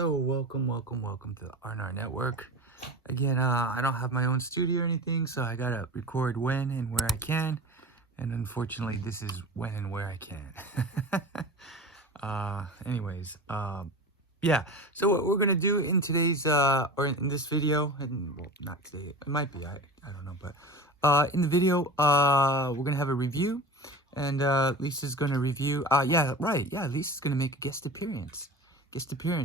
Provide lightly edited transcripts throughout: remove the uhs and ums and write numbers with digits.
So welcome to the R&R Network. Again, I don't have my own studio or anything, so I gotta record when and where I can. And unfortunately, this is when and where I can. Yeah. So what we're gonna do in today's or in this video, and well, not today. It might be. I don't know, but in the video, we're gonna have a review, and Lisa's gonna review. Yeah, right. Yeah, Lisa's gonna make a guest appearance.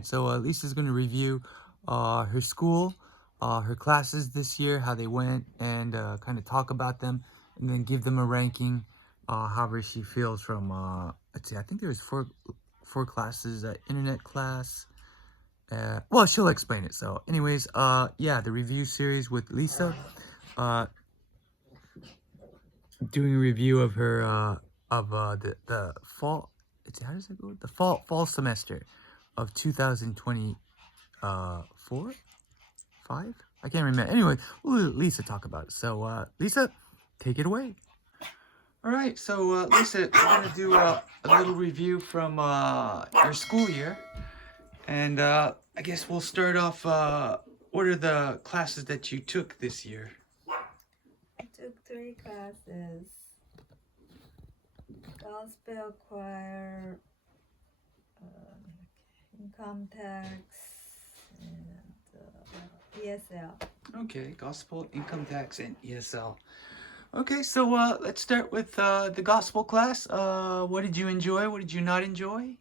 So Lisa's going to review her school, her classes this year, how they went, and kind of talk about them, and then give them a ranking, however she feels from, let's see, I think there was four classes, internet class. Well, she'll explain it. So anyways, yeah, the review series with Lisa, doing a review of her, the fall, how does it go? The fall semester of 2024, 5? I can't remember. Anyway, we'll let Lisa talk about it. So, Lisa, take it away. All right, so Lisa, we're gonna do a little review from your school year, and I guess we'll start off. What are the classes that you took this year? I took 3 classes: gospel choir, income tax, and ESL. Okay, gospel, income tax, and ESL. Okay, so let's start with the gospel class. What did you enjoy? What did you not enjoy?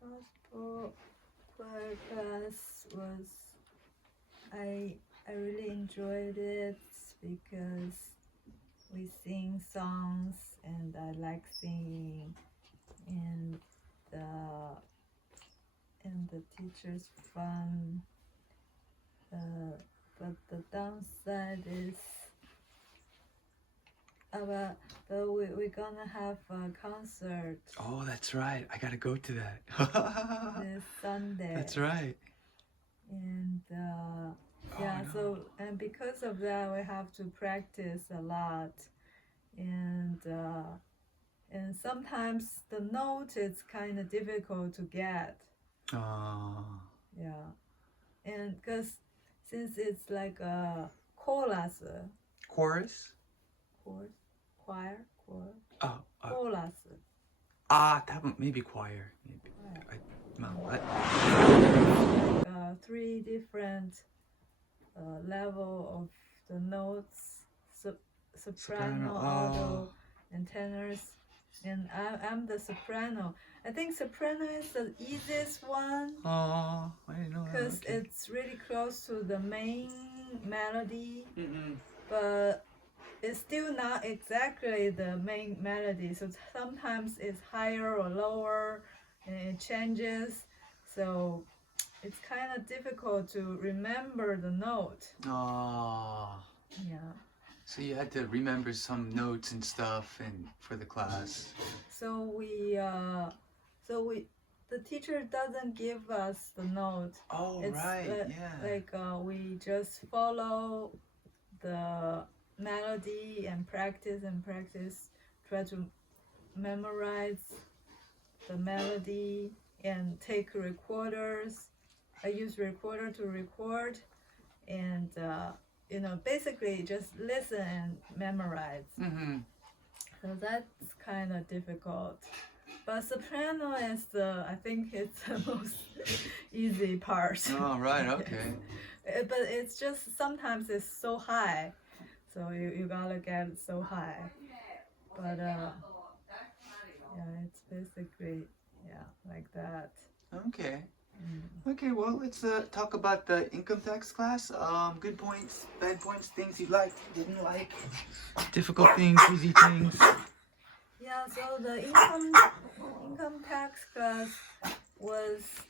Gospel choir class was, I really enjoyed it because we sing songs and I like singing, and the teacher's fun. But the downside is we're gonna have a concert. Oh, that's right. I gotta go to that. This Sunday. That's right. And yeah, no. So and because of that, we have to practice a lot, and sometimes the note is kind of difficult to get. Yeah, and because since it's like a chorus. Choir. Oh. Chorus. Maybe choir. Maybe. Right. 3 different level of the notes: soprano, alto, and tenors. And I'm the soprano. I think soprano is the easiest one. Oh, I didn't know that. Because it's really close to the main melody. But it's still not exactly the main melody. So sometimes it's higher or lower, and it changes. So it's kind of difficult to remember the note. Yeah. So you had to remember some notes and stuff, and for the class. So the teacher doesn't give us the note. Oh, it's right. Like we just follow the melody and practice, try to memorize the melody and take recorders. I use recorder to record, and basically just listen and memorize. So that's kind of difficult. But soprano is I think it's the most easy part. Oh, right, okay. But it's just sometimes it's so high, so you gotta get it so high. But yeah, it's basically like that. Okay. Okay, well, let's talk about the income tax class. Good points, bad points, things you liked, didn't like, difficult things, easy things. Yeah, so the income tax class was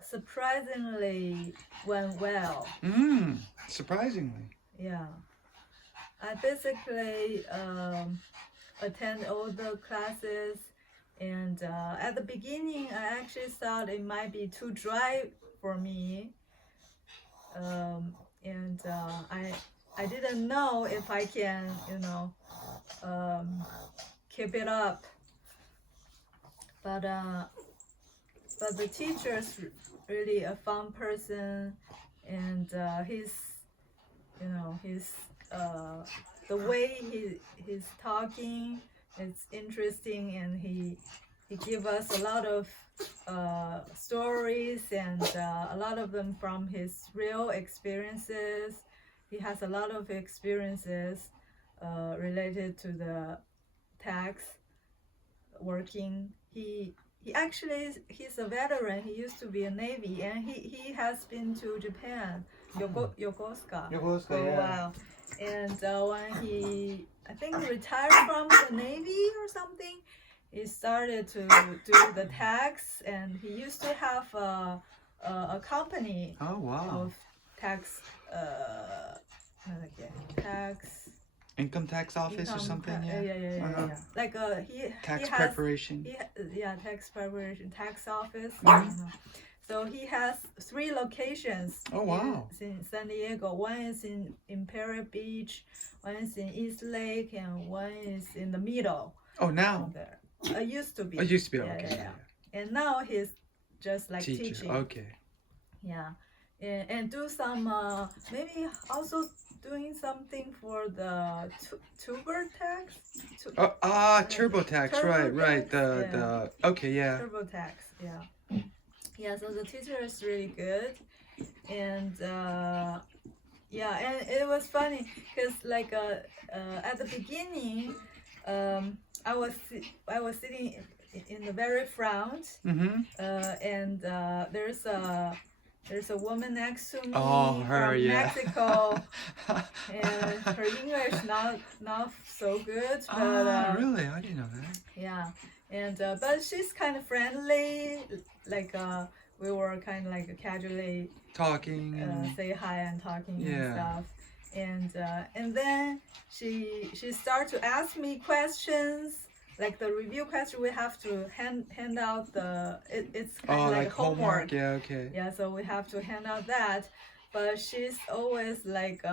surprisingly went well. Surprisingly. Yeah. I basically attend all the classes, and at the beginning I actually thought it might be too dry for me, and I didn't know if I can keep it up, but but the teacher's really a fun person, and he's the way he's talking, it's interesting, and he give us a lot of stories, and a lot of them from his real experiences. He has a lot of experiences related to the tax working. He actually he's a veteran. He used to be a Navy, and he has been to Japan, Yokosuka, for a while. And when he, I think, retired from the Navy or something, he started to do the tax, and he used to have a company of tax tax income tax office or something. Yeah. Like tax he preparation. Tax preparation, tax office. Mm-hmm. So he has 3 locations. Oh wow! In San Diego. One is in Imperial Beach, one is in East Lake, and one is in the middle. Oh, now? It used to be. It used to be, okay. Yeah. And now he's just like teaching. Okay. Yeah, and do some maybe also doing something for the tuber tax. TurboTax, right. The okay, yeah. TurboTax, yeah. So the teacher is really good, and and it was funny because like at the beginning, I was sitting in the very front, and there's a woman next to me from Mexico, and her English not so good, but really, I didn't know that. Yeah, and but she's kind of friendly, like we were kind of like casually talking, say hi and talking and stuff, and then she started to ask me questions. Like the review question, we have to hand out it's kind of like homework. Yeah, okay. Yeah, so we have to hand out that. But she's always like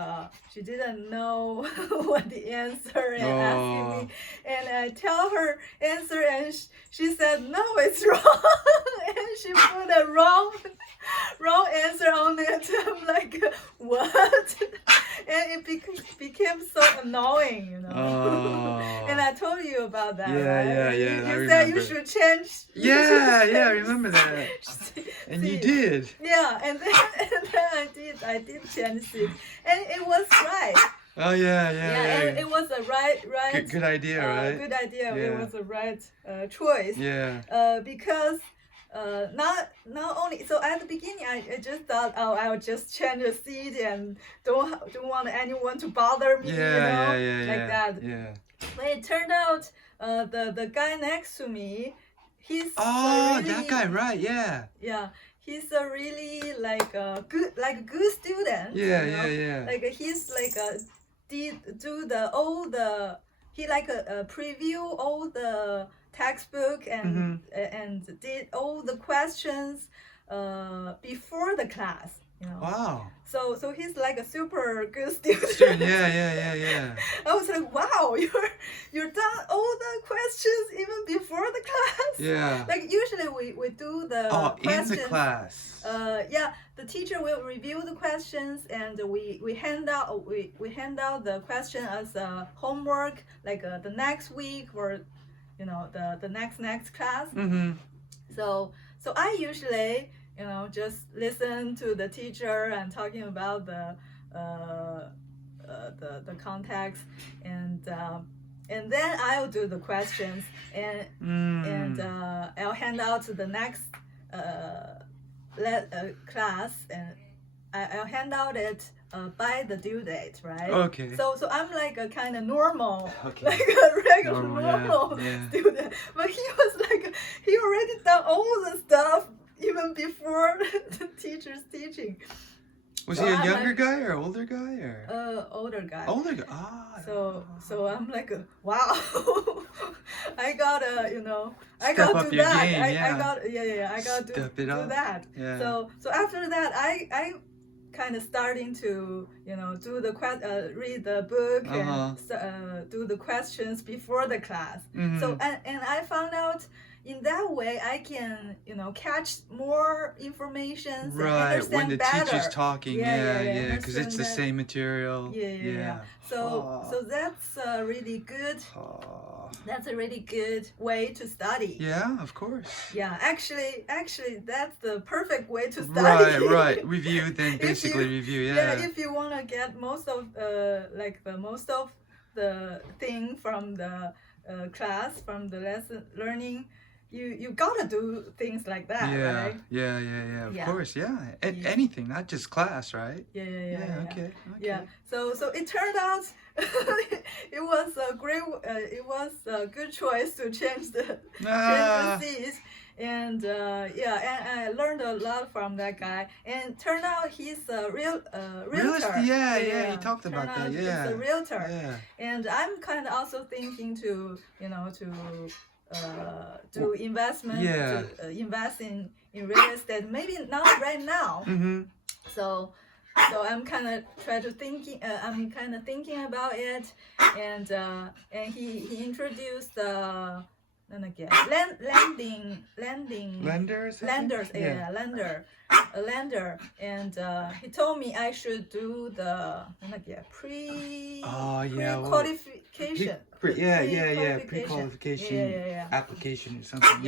she didn't know what the answer and asking me, and I tell her answer, and she said no, it's wrong, and she put a wrong answer on it. I'm like, what? And it became so annoying, And I told you about that, right? You said you should change. I remember that. And you did. Yeah, and then I did change it, and it was right. Oh yeah. And it was a right. Good idea, right? Good idea. Yeah. It was a right choice. Yeah. Because not only so at the beginning I just thought, oh, I'll just change the seat and don't want anyone to bother me, like that. Yeah. But it turned out the guy next to me, he's really, that guy, right? Yeah. Yeah. He's a really like a good student. Yeah. Like he's like he preview all the textbook and did all the questions before the class. Wow. So he's like a super good student. Yeah. I was like, wow, you're done all the questions even before the class. Yeah. Like usually we do the questions. In the class. The teacher will review the questions, and we hand out the question as homework, like the next week or the next class. So I usually just listen to the teacher and talking about the context, and then I'll do the questions, and I'll hand out to the next class, and I'll hand out it by the due date, right? Okay. So I'm like a kind of normal, like a regular normal student, but he was like he already done all the stuff even before the teacher's teaching. Was he a younger guy or older guy or? Older guy. Older guy. So I'm like, wow, I gotta, I Step gotta up do your that. game, I gotta do that. Yeah. So after that, I kind of starting to, do the read the book and do the questions before the class. So and I found out, in that way I can catch more information and Right, understand when the better. teacher's talking, yeah, because it's the understand same material. yeah. So that's a really good. That's a really good way to study. Yeah, of course. Yeah, actually, that's the perfect way to study. Right. Review, then basically review. Yeah. If you want to get most of most of the thing from the class, from the lesson learning, you gotta do things like that, right? Yeah. Of course, yeah. Anything, not just class, right? Yeah. Okay. Yeah. So it turned out it was a good choice to change the seats. And and I learned a lot from that guy. And turned out he's a realtor. Yeah. You talked about that. He's a realtor. Yeah. And I'm kind of also thinking to do investment. Yeah. To invest in real estate. Maybe not right now. So I'm kind of thinking about it, and he introduced lenders, a lender, and he told me I should do the pre-qualification. Pre-qualification application or something.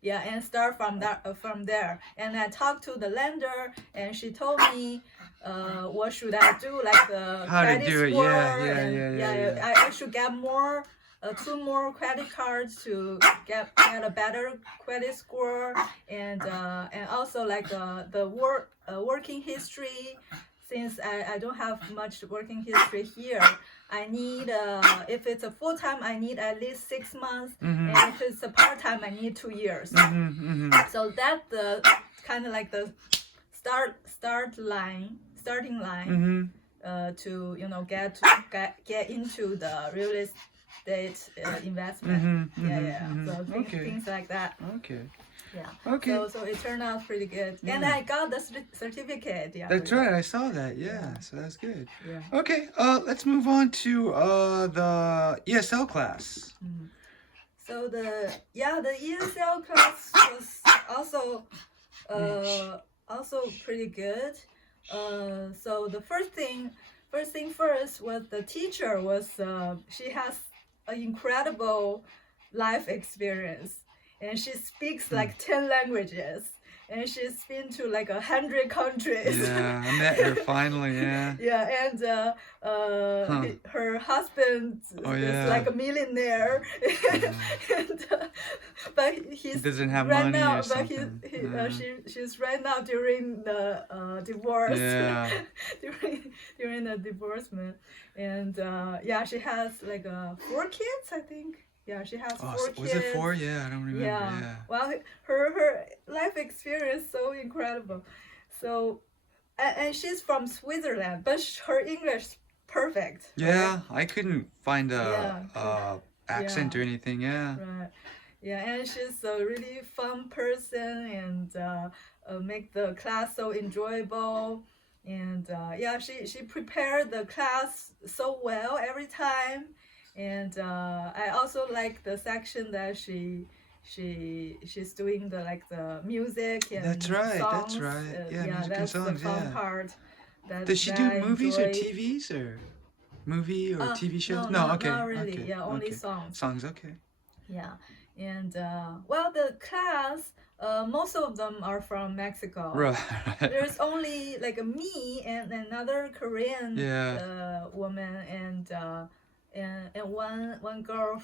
Yeah, and start from there. And I talked to the lender, and she told me, what should I do, like the how credit to do it? score. I should get more, 2 more credit cards to get a better credit score, and also like the working history. Since I don't have much working history here, I need if it's a full time, I need at least 6 months, and if it's a part time, I need 2 years. So that's the kind of like the starting line to get into the real estate investment. So things like that. Yeah. Okay. So it turned out pretty good, and I got the certificate. Yeah. That's right. I saw that. Yeah. So that's good. Yeah. Okay. Let's move on to the ESL class. So the ESL class was also pretty good. So the first thing first was the teacher was she has an incredible life experience. And she speaks like 10 languages, and she's been to like 100 countries. Yeah, I met her finally. Yeah. And her husband is like a millionaire, but he doesn't have right money now. or something. She's right now during the divorce. Yeah. during the divorcement, and she has like 4 kids, I think. Yeah, she has 4 kids. Was it 4? Yeah, I don't remember. Yeah. Well, her life experience is so incredible. So, and she's from Switzerland, but her English is perfect. Yeah, right? I couldn't find a accent or anything. Yeah. Right. Yeah, and she's a really fun person, and make the class so enjoyable. And she prepared the class so well every time. And I also like the section that she's doing the music and That's right. songs. That's right. Music that's and songs. The fun part. Does she do movies or TVs or movie or TV shows? No, okay. Not really. Okay. Yeah, only songs. Songs. Okay. Yeah, and the class. Most of them are from Mexico. Right. There's only like me and another Korean woman, and one girl,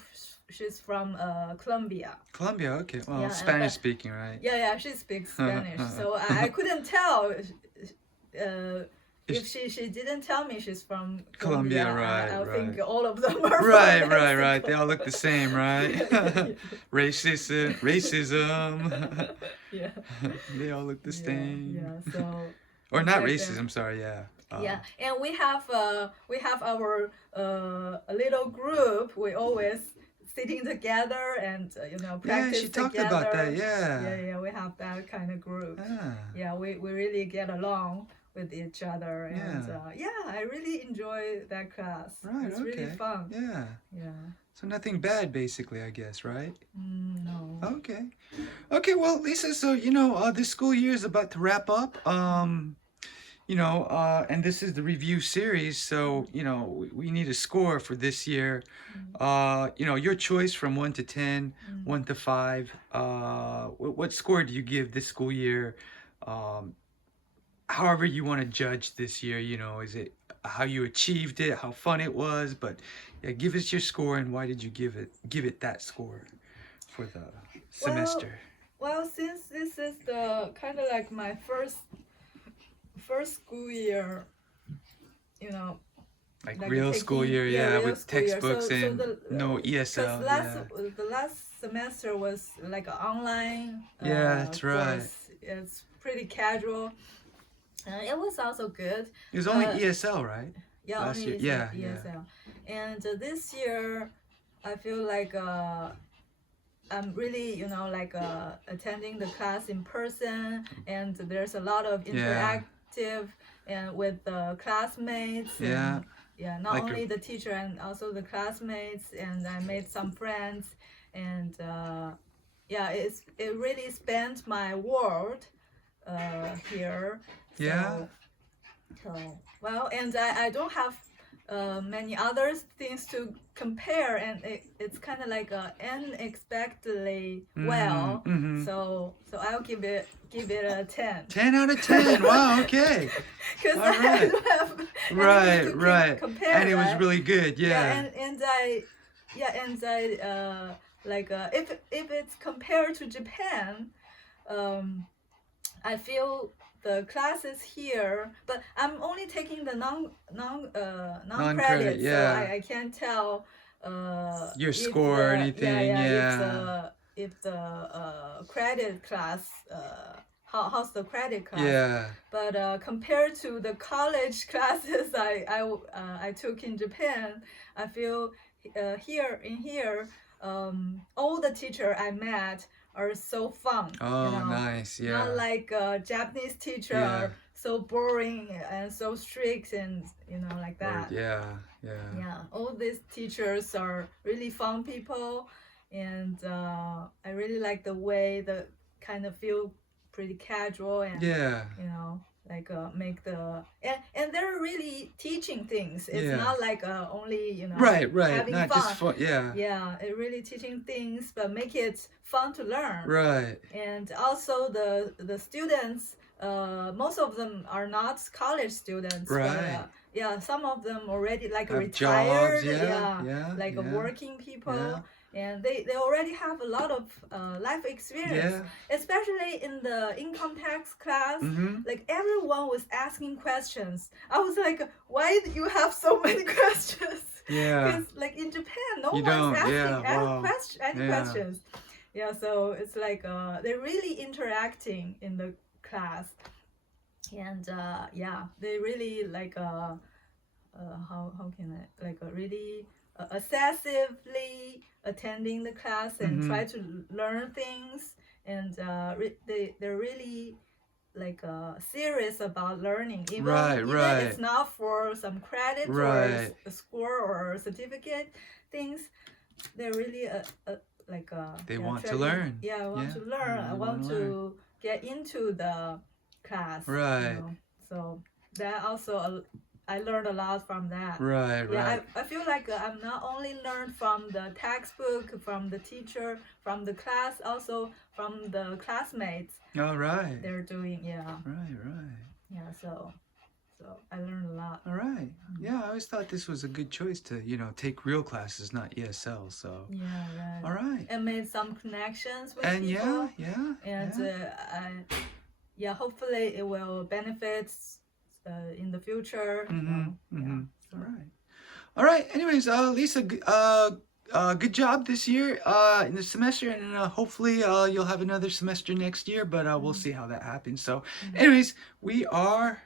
she's from Colombia. Colombia, okay. Well, Spanish speaking, right? Yeah, she speaks Spanish. So I couldn't tell if she didn't tell me she's from Colombia. Right. I think all of them are right. They all look the same, right? Racism. Yeah. They all look the same. Yeah. So. Or not racism. Sorry. Yeah. And we have our a little group. We always sitting together and practice together. Yeah, she talked about that. Yeah. Yeah, we have that kind of group. Yeah, we really get along with each other. Yeah. And I really enjoy that class. Right, It's really okay. fun. Yeah. Yeah. So nothing bad, basically, I guess, right? No. Okay. Okay, well, Lisa, so, this school year is about to wrap up. And this is the review series, so, we need a score for this year. Your choice from 1 to 10, 1 to 5. What score do you give this school year? However you want to judge this year, is it how you achieved it, how fun it was, but yeah, give us your score and why did you give it that score for the semester? Well, since this is the kind of like my first school year, Like like real school year, yeah, real with school year. textbooks So and the no ESL, yeah. the last semester was like an online Yeah, that's right. course. It's pretty casual. It was also good. It was only ESL, right? Yeah, Last only year, ESL. And this year, I feel like I'm really, attending the class in person, and there's a lot of interactive and with the classmates. Yeah. And, not Like only the teacher and also the classmates, and I made some friends, and it really spanned my world here. Yeah. So well, and I don't have many other things to compare, and it's kind of like unexpectedly well. So I'll give it a 10. 10 out of 10. Wow, okay. Because All right. I don't have Right, anything to right. compare. And it was right? really good, yeah. And I if it's compared to Japan, I feel the classes here, but I'm only taking the non-credit, yeah. so I can't tell Your score or anything, yeah. If the credit class, how's the credit class? Yeah. But compared to the college classes I took in Japan, I feel here all the teacher I met are so fun. Oh, nice, yeah. Not like Japanese teacher Yeah. are so boring and so strict and like that. Yeah. All these teachers are really fun people, and I really like the way the kind of feel pretty casual and like make the and they're really teaching things. It's not like only right, having not fun. just fun, Yeah, it really teaching things, but make it fun to learn. Right. And also the students, most of them are not college students. Right. But, some of them already like Have retired. jobs, like working people. Yeah. And they already have a lot of life experience, especially in the income tax class. Like everyone was asking questions. I was like, why do you have so many questions? Because like in Japan, no one's asking any questions. Yeah, so it's like they're really interacting in the class, and they really like how can I like really obsessively attending the class and try to learn things, and they're really like serious about learning, even it's not for some credit or a score or certificate things. They're really like they want to learn. I want to learn. I want to get into the class. Right. So that also I learned a lot from that. Right. I feel like I'm not only learned from the textbook, from the teacher, from the class, also from the classmates. All right. They're doing, Right. Yeah, so I learned a lot. All right. Yeah, I always thought this was a good choice to, take real classes, not ESL. So. Yeah, right. All right. And made some connections with and people. And hopefully it will benefit in the future. All right. Anyways, Lisa, good job this year in the semester, and hopefully you'll have another semester next year. But we'll see how that happens. So, anyways, we are